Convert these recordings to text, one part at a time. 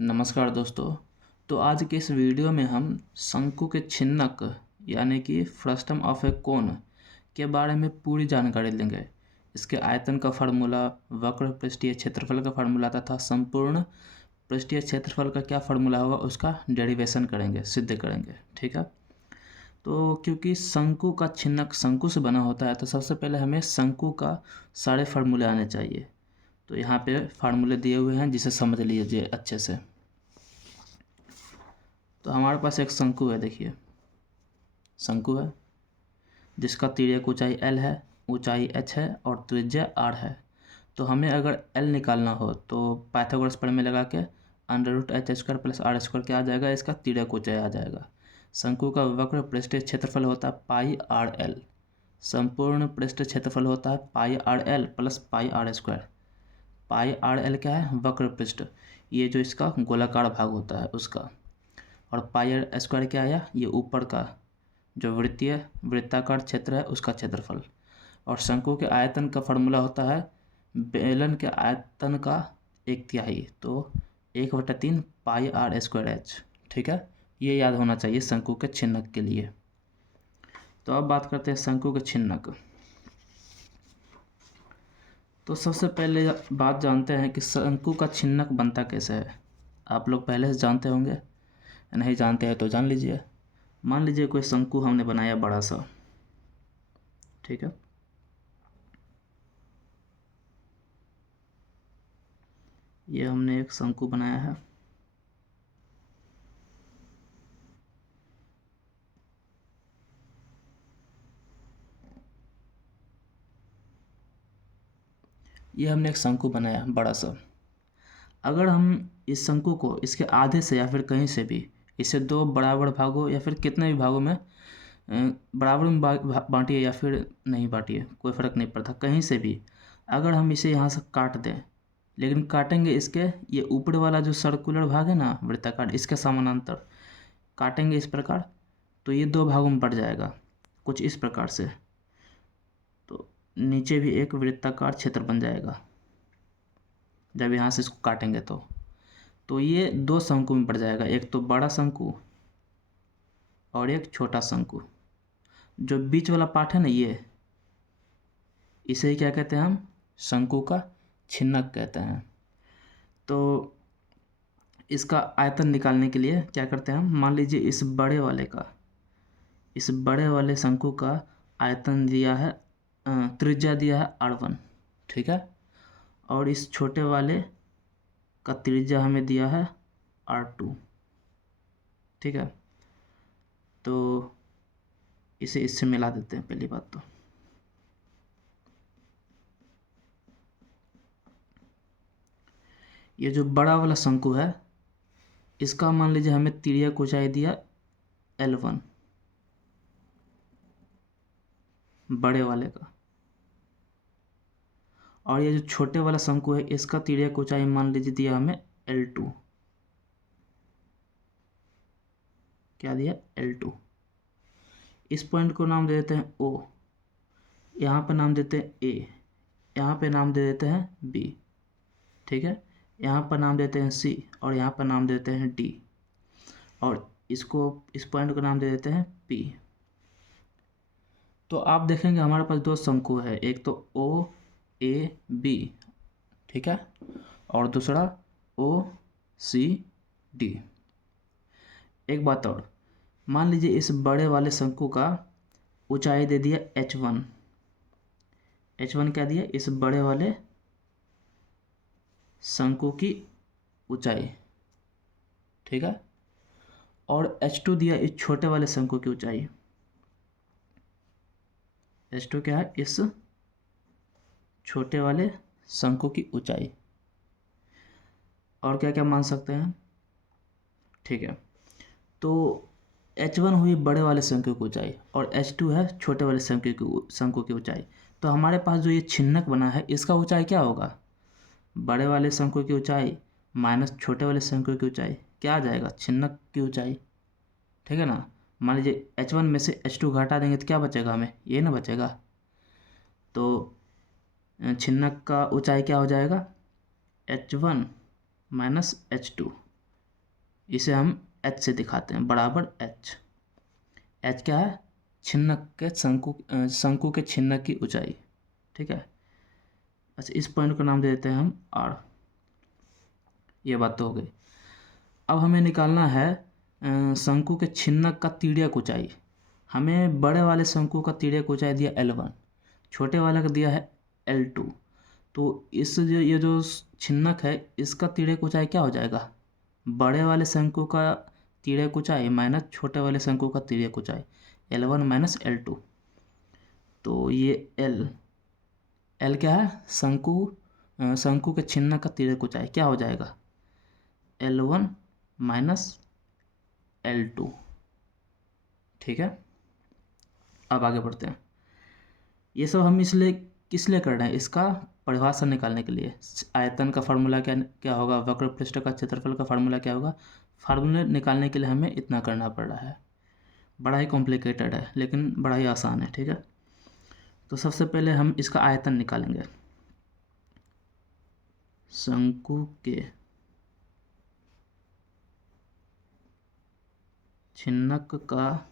नमस्कार दोस्तों। तो आज के इस वीडियो में हम शंकु के छिन्नक यानी कि फ्रस्टम ऑफ ए कोन के बारे में पूरी जानकारी लेंगे। इसके आयतन का फार्मूला, वक्र पृष्ठीय क्षेत्रफल का फार्मूला तथा संपूर्ण पृष्ठीय क्षेत्रफल का क्या फार्मूला होगा उसका डेरिवेशन करेंगे, सिद्ध करेंगे। ठीक है। तो क्योंकि शंकु का छिन्नक शंकु से बना होता है तो सबसे पहले हमें शंकु का सारे फार्मूले आने चाहिए। तो यहाँ पे फार्मूले दिए हुए हैं जिसे समझ लीजिए अच्छे से। तो हमारे पास एक शंकु है, देखिए शंकु है जिसका तिर्यक ऊंचाई L है, ऊंचाई h है और त्रिज्या r है। तो हमें अगर L निकालना हो तो पाइथागोरस प्रमेय लगा के √h² + r² क्या आ जाएगा, इसका तिर्यक ऊंचाई आ जाएगा। शंकु का वक्र पृष्ठीय क्षेत्रफल होता है πrl, संपूर्ण पृष्ठ क्षेत्रफल होता है πrl + πr²। πrl क्या है, वक्र पृष्ठ, ये जो इसका गोलाकार भाग होता है उसका, और πr² क्या आया, ये ऊपर का जो वृत्ताकार क्षेत्र है उसका क्षेत्रफल। और शंकु के आयतन का फार्मूला होता है बेलन के आयतन का 1/3, तो 1/3 πr²h। ठीक है, ये याद होना चाहिए शंकु के छिन्नक के लिए। तो अब बात करते हैं शंकु के छिन्नक। तो सबसे पहले बात जानते हैं कि शंकु का छिन्नक बनता कैसे है। आप लोग पहले से जानते होंगे, नहीं जानते हैं तो जान लीजिए। मान लीजिए कोई शंकु हमने बनाया बड़ा सा, ठीक है। ये हमने एक शंकु बनाया है। ये हमने एक शंकु बनाया बड़ा सा। अगर हम इस शंकु को इसके आधे से या फिर कहीं से भी इसे दो बराबर भागों या फिर कितने भी भागों में बराबर में बांटिए या फिर नहीं बांटिए, कोई फ़र्क नहीं पड़ता, कहीं से भी अगर हम इसे यहाँ से काट दें, लेकिन काटेंगे इसके ये ऊपर वाला जो सर्कुलर भाग है ना, वृत्ताकार, इसके समानांतर काटेंगे इस प्रकार, तो ये दो भागों में बढ़ जाएगा कुछ इस प्रकार से। तो नीचे भी एक वृत्ताकार क्षेत्र बन जाएगा जब यहाँ से इसको काटेंगे तो ये दो शंकु में बढ़ जाएगा, एक तो बड़ा शंकु और एक छोटा शंकु। जो बीच वाला पार्ट है ना, ये इसे ही क्या कहते हैं हम, शंकु का छिन्नक कहते हैं। तो इसका आयतन निकालने के लिए क्या करते हैं हम, मान लीजिए इस बड़े वाले शंकु का आयतन दिया है, त्रिज्या दिया है r1, ठीक है, और इस छोटे वाले का त्रिज्या हमें दिया है r2, ठीक है। तो इसे इससे मिला देते हैं पहली बात। तो ये जो बड़ा वाला शंकु है इसका मान लीजिए हमें तिर्यक ऊंचाई दिया L1, बड़े वाले का, और ये जो छोटे वाला शंकु है इसका तिर्यक ऊंचाई मान लीजिए दिया हमें L2, क्या दिया, L2। इस पॉइंट को नाम दे देते हैं O, यहाँ पे नाम देते हैं A, यहाँ पे नाम दे देते हैं B, ठीक है, यहाँ पर नाम देते हैं C और यहाँ पर नाम देते हैं D, और इस पॉइंट को नाम दे देते हैं P। तो आप देखेंगे हमारे पास दो शंकु है, एक तो OAB, ठीक है, और दूसरा OCD। एक बात और, मान लीजिए इस बड़े वाले शंकु का ऊंचाई दे दिया H1, क्या दिया, इस बड़े वाले शंकु की ऊंचाई, ठीक है, और H2 दिया इस छोटे वाले शंकु की ऊंचाई। H2 क्या है, इस छोटे वाले शंकु की ऊंचाई। और क्या क्या मान सकते हैं, ठीक है। तो H1 हुई बड़े वाले शंकु की ऊंचाई और H2 है छोटे वाले शंकु की ऊंचाई। तो हमारे पास जो ये छिन्नक बना है इसका ऊंचाई क्या होगा, बड़े वाले शंकु की ऊंचाई माइनस छोटे वाले शंकु की ऊंचाई, क्या आ जाएगा, छिन्नक की ऊंचाई, ठीक है ना। मान लीजिए H1 में से H2 घटा देंगे तो क्या बचेगा, हमें ये ना बचेगा। तो छिन्नक का ऊंचाई क्या हो जाएगा, H1 - H2, इसे हम एच से दिखाते हैं, बराबर एच। एच क्या है? छिन्नक के शंकु के छिन्नक की ऊंचाई, ठीक है। अच्छा, इस पॉइंट का नाम दे देते हैं हम आर। ये बात तो हो गई। अब हमें निकालना है शंकु के छिन्नक का तिर्यक ऊंचाई। हमें बड़े वाले शंकु का तिर्यक ऊंचाई दिया L1, छोटे वाले का दिया है L2। तो ये जो छिन्नक है इसका तिर्यक ऊंचाई क्या हो जाएगा? बड़े वाले शंकु का तिर्यक ऊंचाई माइनस छोटे वाले शंकु का तिर्यक ऊंचाई, L1 माइनस L2। तो ये L क्या है? शंकु के छिन्नक का तिर्यक ऊंचाई क्या हो जाएगा? L1 माइनस L2, ठीक है। अब आगे बढ़ते हैं। ये सब हम इसलिए किस लिए कर रहे हैं? इसका परिभाषा निकालने के लिए। आयतन का फार्मूला क्या होगा, वक्र पृष्ठ का क्षेत्रफल का फार्मूला क्या होगा, फार्मूले निकालने के लिए हमें इतना करना पड़ रहा है। बड़ा ही कॉम्प्लिकेटेड है लेकिन बड़ा ही आसान है, ठीक है। तो सबसे पहले हम इसका आयतन निकालेंगे। शंकु के छिन्नक का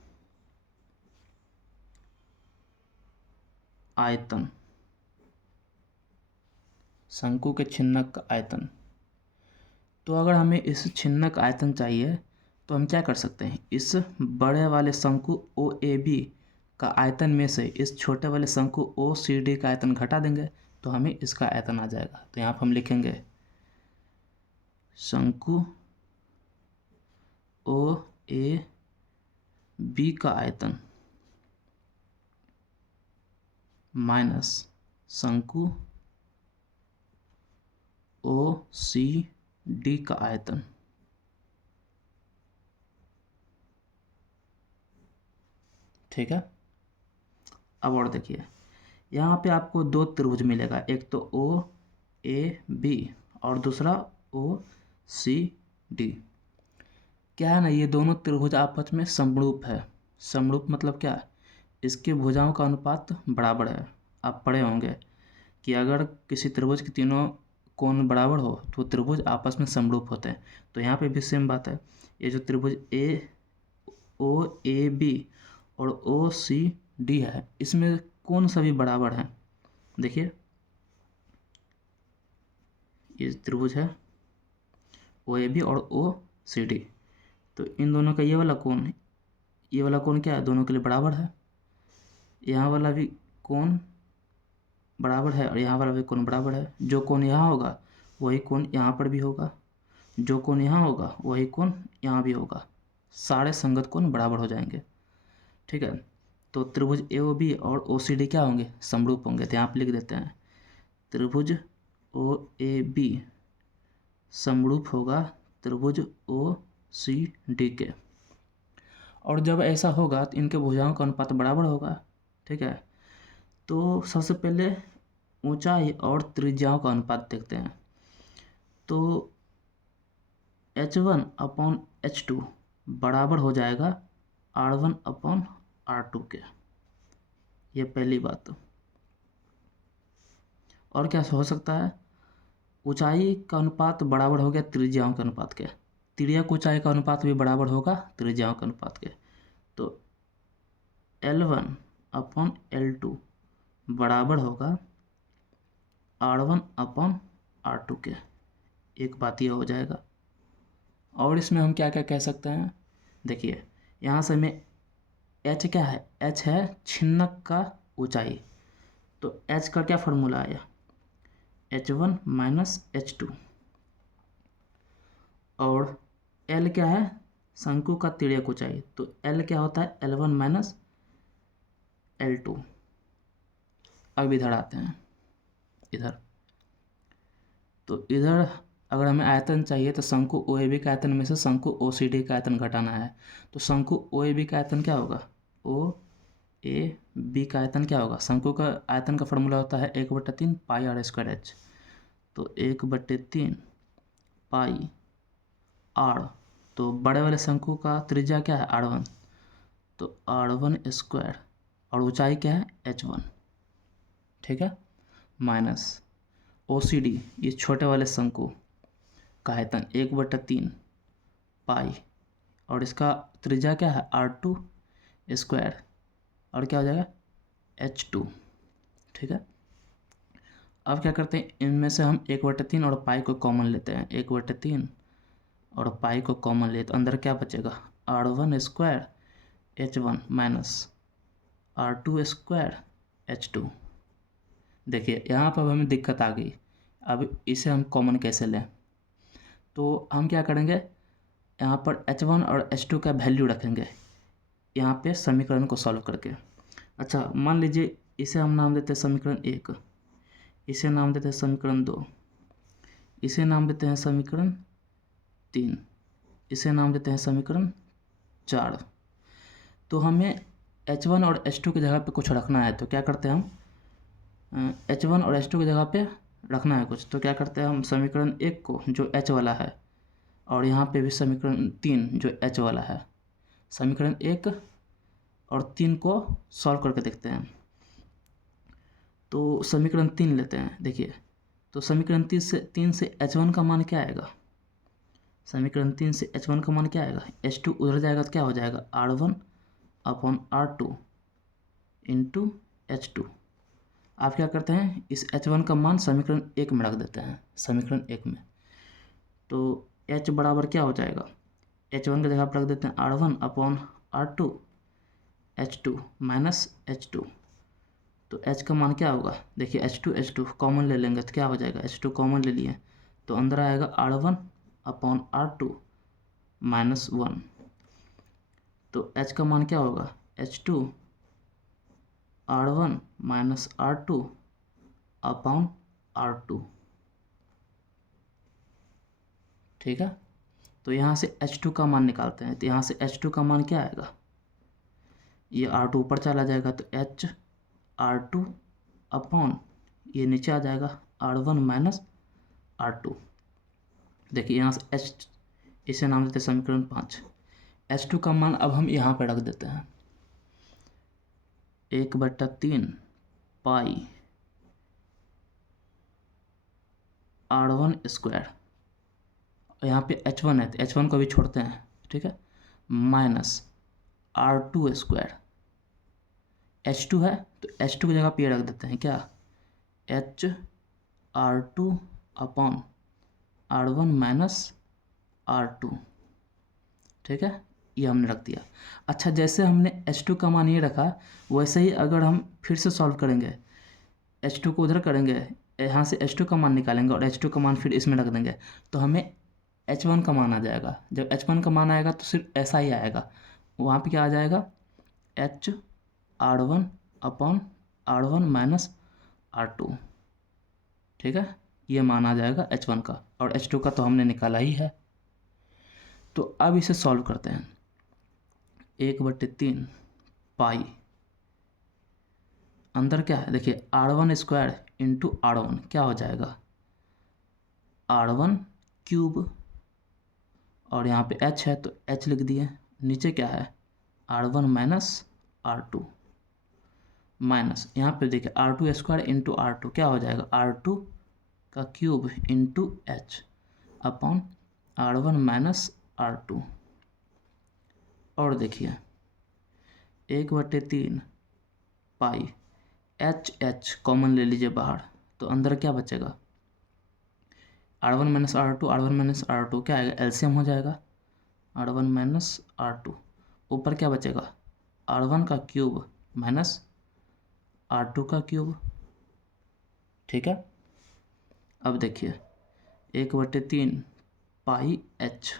आयतन, शंकु के छिन्नक का आयतन। तो अगर हमें इस छिन्नक आयतन चाहिए तो हम क्या कर सकते हैं? इस बड़े वाले शंकु OAB का आयतन में से इस छोटे वाले शंकु OCD का आयतन घटा देंगे तो हमें इसका आयतन आ जाएगा। तो यहाँ पर हम लिखेंगे शंकु OAB का आयतन माइनस शंकु OCD का आयतन, ठीक है। अब और देखिए, यहाँ पे आपको दो त्रिभुज मिलेगा, एक तो OAB और दूसरा OCD। क्या है ना, ये दोनों त्रिभुज आपस में समरूप है। समरूप मतलब क्या? इसके भुजाओं का अनुपात बराबर है। आप पढ़े होंगे कि अगर किसी त्रिभुज के तीनों कोण बराबर हो तो त्रिभुज आपस में समरूप होते हैं। तो यहाँ पे भी सेम बात है। ये जो त्रिभुज OAB और OCD है इसमें कोण सभी बराबर हैं। देखिए ये त्रिभुज है OAB और OCD, तो इन दोनों का ये वाला कोण क्या है? दोनों के लिए बराबर है। यहाँ वाला भी कोण बराबर है और यहाँ वाला भी कोण बराबर है। जो कोण यहाँ होगा वही कोण यहाँ पर भी होगा, जो कोण यहाँ होगा वही कोण यहाँ भी होगा। सारे संगत कोण बराबर हो जाएंगे, ठीक है। तो त्रिभुज AOB और OCD क्या होंगे? समरूप होंगे। तो यहाँ पर लिख देते हैं त्रिभुज OAB समरूप होगा त्रिभुज OCD के। और जब ऐसा होगा तो इनके भुजाओं का अनुपात बराबर होगा, ठीक है। तो सबसे पहले ऊंचाई और त्रिज्याओं का अनुपात देखते हैं। तो H1/H2 बराबर हो जाएगा R1/R2 के। ये पहली बात। और क्या हो सकता है? ऊंचाई का अनुपात बराबर हो गया त्रिज्याओं के अनुपात के, तिर्यक ऊंचाई का अनुपात भी बराबर होगा त्रिज्याओं के अनुपात के। तो L1/L2 बराबर होगा R1/R2 के। एक बात ये हो जाएगा। और इसमें हम क्या क्या कह सकते हैं? देखिए यहाँ से हमें H क्या है? H है छिन्नक का ऊंचाई। तो H का क्या फॉर्मूला आया? H1 minus H2। और L क्या है? शंकु का तिर्यक ऊंचाई। तो L क्या होता है? L1 minus L2। अब इधर आते हैं, इधर। तो इधर अगर हमें आयतन चाहिए तो शंकु OAB का आयतन में से शंकु OCD का आयतन घटाना है। तो शंकु OAB का आयतन क्या होगा? OAB का आयतन क्या होगा? शंकु का आयतन का फॉर्मूला होता है 1/3 पाई R²H। तो 1/3 पाई R। तो बड़े वाले शंकु का त्रिज्या क्या है? R1। तो R1² और ऊंचाई क्या है? H1, ठीक है। माइनस OCD, ये छोटे वाले शंकु का आयतन 1/3 पाई, और इसका त्रिज्या क्या है R2 स्क्वायर, और क्या हो जाएगा H2। ठीक है, अब क्या करते हैं, इनमें से हम 1/3 और पाई को कॉमन लेते हैं। 1/3 और पाई को कॉमन ले तो अंदर क्या बचेगा R1 square H1 minus R2 square H2। देखिए यहाँ पर अब हमें दिक्कत आ गई, अब इसे हम कॉमन कैसे लें। तो हम क्या करेंगे, यहाँ पर H1 और H2 का वैल्यू रखेंगे यहाँ पे समीकरण को सॉल्व करके। अच्छा, मान लीजिए इसे हम नाम देते हैं समीकरण 1, इसे नाम देते हैं समीकरण 2, इसे नाम देते हैं समीकरण 3, इसे नाम देते हैं समीकरण 4। तो हमें H1 और H2 की जगह पे कुछ रखना है, तो क्या करते हैं हम H1 और H2 की जगह पे रखना है कुछ, तो क्या करते हैं हम समीकरण 1 को जो H वाला है, और यहाँ पे भी समीकरण 3 जो H वाला है, समीकरण 1 और 3 को सॉल्व करके देखते हैं। तो समीकरण 3 लेते हैं। देखिए, तो समीकरण 3 से H1 का मान क्या आएगा, समीकरण 3 से H1 का मान क्या आएगा, H2 उधर जाएगा तो क्या हो जाएगा R1/R2 इंटू H2। आप क्या करते हैं, इस H1 का मान समीकरण 1 में रख देते हैं, समीकरण 1 में। तो H बराबर क्या हो जाएगा, H1 की जगह पर रख देते हैं R1/R2 H2 माइनस H2। तो H का मान क्या होगा, देखिए H2 कॉमन ले लेंगे तो क्या हो जाएगा, H2 कॉमन ले लिए तो अंदर आएगा R1/R2 माइनस 1। तो H का मान क्या होगा, H2 R1 minus R2 upon R2। ठीक है, तो यहाँ से H2 का मान निकालते हैं, तो यहाँ से H2 का मान क्या आएगा, ये R2 ऊपर चला जाएगा तो H R2 अपॉन ये नीचे आ जाएगा R1 माइनस R2। देखिए यहाँ से H, इसे नाम देते हैं समीकरण 5। H2 का मान अब हम यहाँ पे रख देते हैं 1/3 पाई R1 स्क्वायर, यहाँ पे H1 है तो H1 को भी छोड़ते हैं, ठीक है, माइनस R2 स्क्वायर, H2 है तो H2 की जगह पे ये रख देते हैं क्या, H R2 upon R1 minus R2। ठीक है, ये हमने रख दिया। अच्छा, जैसे हमने H2 का मान ये रखा, वैसे ही अगर हम फिर से सॉल्व करेंगे, H2 को उधर करेंगे, यहाँ से H2 का मान निकालेंगे और H2 का मान फिर इसमें रख देंगे, तो हमें H1 का मान आ जाएगा। जब H1 का मान आएगा तो सिर्फ ऐसा ही आएगा, वहाँ पे क्या आ जाएगा H R1 upon R1 minus R2। ठीक है, ये मान आ जाएगा H1 का, और H2 का तो हमने निकाला ही है। तो अब इसे सॉल्व करते हैं। 1/3 पाई, अंदर क्या है, देखिए R1 स्क्वायर इंटू R1 क्या हो जाएगा R1 क्यूब, और यहाँ पे H है तो H लिख दिए, नीचे क्या है R1 माइनस R2 माइनस, यहाँ पे देखिए R2 स्क्वायर इंटू R2 क्या हो जाएगा R2 का cube into H upon R1 minus R2। और देखिए 1/3 पाई H कॉमन ले लीजिए बाहर, तो अंदर क्या बचेगा R1 माइनस R2 क्या आएगा, एलसीएम हो जाएगा R1 माइनस R2, ऊपर क्या बचेगा R1 का क्यूब माइनस R2 का क्यूब। ठीक है, अब देखिए 1/3 पाई H,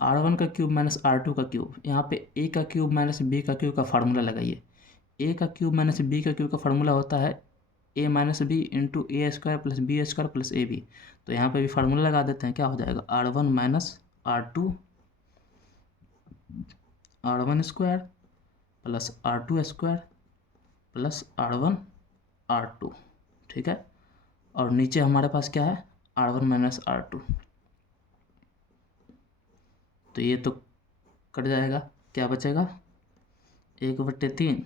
R1 का क्यूब माइनस R2 का क्यूब, यहाँ पे A का क्यूब माइनस B का क्यूब का फार्मूला लगाइए। A का क्यूब माइनस B का क्यूब का फार्मूला होता है A minus B into A square plus B square plus A B. तो यहाँ पे भी फार्मूला लगा देते हैं, क्या हो जाएगा R1 minus R1 square plus R2 square plus R2। ठीक है, और नीचे हमारे पास क्या है R1 माइनस R2, तो ये तो कट जाएगा, क्या बचेगा 1/3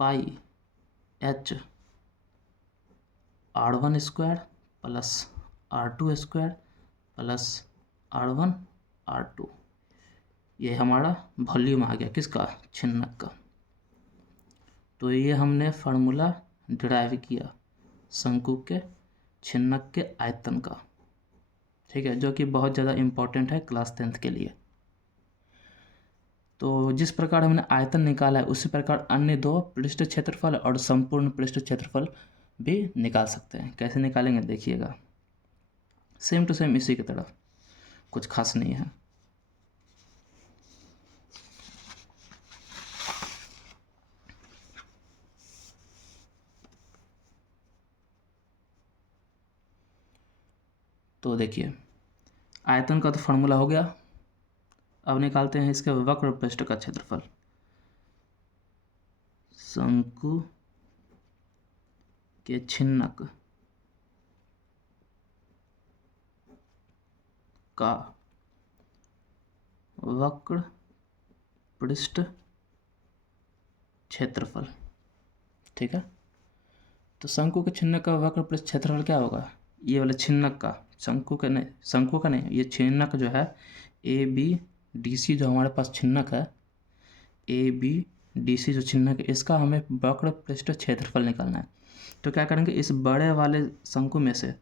पाई H R1 square plus R2 square plus R1 R2। ये हमारा वॉल्यूम आ गया किसका, छिन्नक का। तो ये हमने फार्मूला डिराइव किया शंकु के छिन्नक के आयतन का, ठीक है, जो कि बहुत ज़्यादा इम्पोर्टेंट है क्लास 10th के लिए। तो जिस प्रकार हमने आयतन निकाला है उसी प्रकार अन्य दो पृष्ठ क्षेत्रफल और संपूर्ण पृष्ठ क्षेत्रफल भी निकाल सकते हैं। कैसे निकालेंगे देखिएगा, सेम टू सेम इसी की तरह, कुछ खास नहीं है। तो देखिए आयतन का तो फार्मूला हो गया, अब निकालते हैं इसके वक्र पृष्ठ का क्षेत्रफल। शंकु के छिन्नक का वक्र पृष्ठ क्षेत्रफल, ठीक है। तो शंकु के छिन्नक का वक्र पृष्ठ क्षेत्रफल क्या होगा, ये वाला छिन्नक का, शंकु का नहीं, ये छिन्नक जो है ABDC जो हमारे पास छिन्नक है, ABDC जो छिन्नक है, इसका हमें वक्र पृष्ठ क्षेत्रफल निकालना है। तो क्या करेंगे, इस बड़े वाले शंकु में से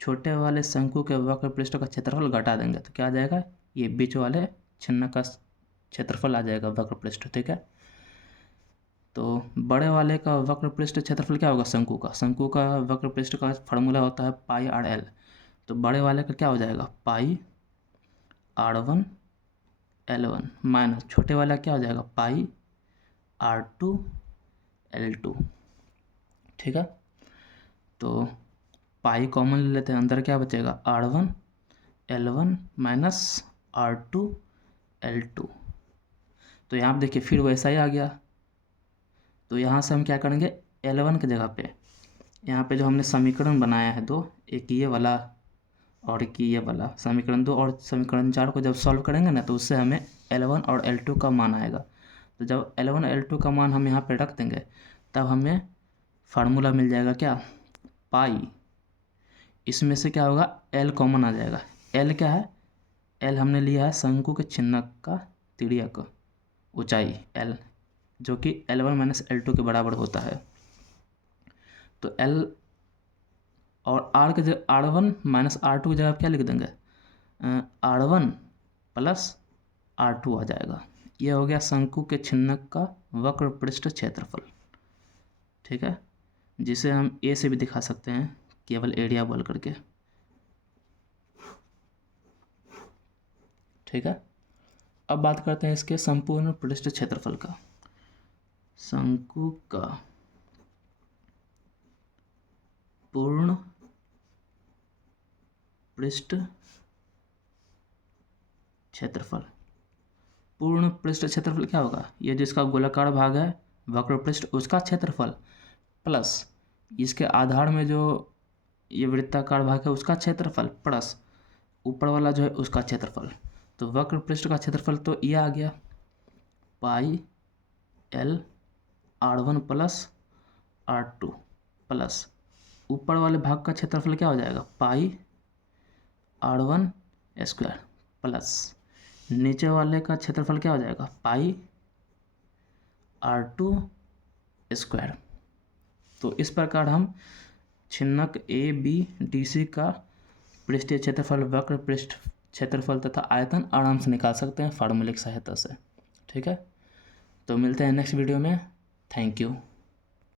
छोटे वाले शंकु के वक्र पृष्ठ का क्षेत्रफल घटा देंगे, तो क्या आ जाएगा, ये बीच वाले छिन्नक का क्षेत्रफल आ जाएगा वक्र पृष्ठ, ठीक है। तो बड़े वाले का वक्र पृष्ठ क्षेत्रफल क्या होगा, शंकु का वक्र पृष्ठ का फार्मूला होता है पाई R1। तो बड़े वाले का क्या हो जाएगा, पाई R1 L1 माइनस छोटे वाला क्या हो जाएगा, पाई R2 L2, ठीक है। तो पाई कॉमन ले लेते हैं, अंदर क्या बचेगा, R1 L1 minus R2 L2। तो यहाँ पर देखिए फिर वैसा ही आ गया। तो यहाँ से हम क्या करेंगे, L1 की जगह पे यहाँ पे जो हमने समीकरण बनाया है दो, एक ये वाला और एक ये वाला, समीकरण 2 और समीकरण 4 को जब सॉल्व करेंगे ना, तो उससे हमें L1 और L2 का मान आएगा। तो जब L1 L2 का मान हम यहाँ पे रख देंगे तब हमें फार्मूला मिल जाएगा क्या, पाई, इसमें से क्या होगा, L कॉमन आ जाएगा। L क्या है, L हमने लिया है शंकु के छिन्नक का तिर्यक ऊंचाई L, जो कि L1 माइनस L2 के बराबर होता है। तो L और R के जगह R1 माइनस R2 की जगह क्या लिख देंगे, R1 प्लस R2 आ जाएगा। ये हो गया शंकु के छिन्नक का वक्र पृष्ठ क्षेत्रफल, ठीक है, जिसे हम A से भी दिखा सकते हैं केवल एरिया बोल करके, ठीक है। अब बात करते हैं इसके संपूर्ण पृष्ठ क्षेत्रफल का। शंकु का पूर्ण पृष्ठ क्षेत्रफल, पूर्ण पृष्ठ क्षेत्रफल क्या होगा, ये जिसका गोलाकार भाग है वक्र पृष्ठ उसका क्षेत्रफल प्लस इसके आधार में जो ये वृत्ताकार भाग है उसका क्षेत्रफल प्लस ऊपर वाला जो है उसका क्षेत्रफल। तो वक्र पृष्ठ का क्षेत्रफल तो ये आ गया पाई L R1 plus R2 plus ऊपर वाले भाग का क्षेत्रफल क्या हो जाएगा, पाई R1 स्क्वायर प्लस नीचे वाले का क्षेत्रफल क्या हो जाएगा, पाई R2 स्क्वायर। तो इस प्रकार हम छिन्नक ABDC का पृष्ठीय क्षेत्रफल, वक्र पृष्ठ क्षेत्रफल तथा आयतन आराम से निकाल सकते हैं फार्मूले की सहायता से, ठीक है। तो मिलते हैं नेक्स्ट वीडियो में, थैंक यू।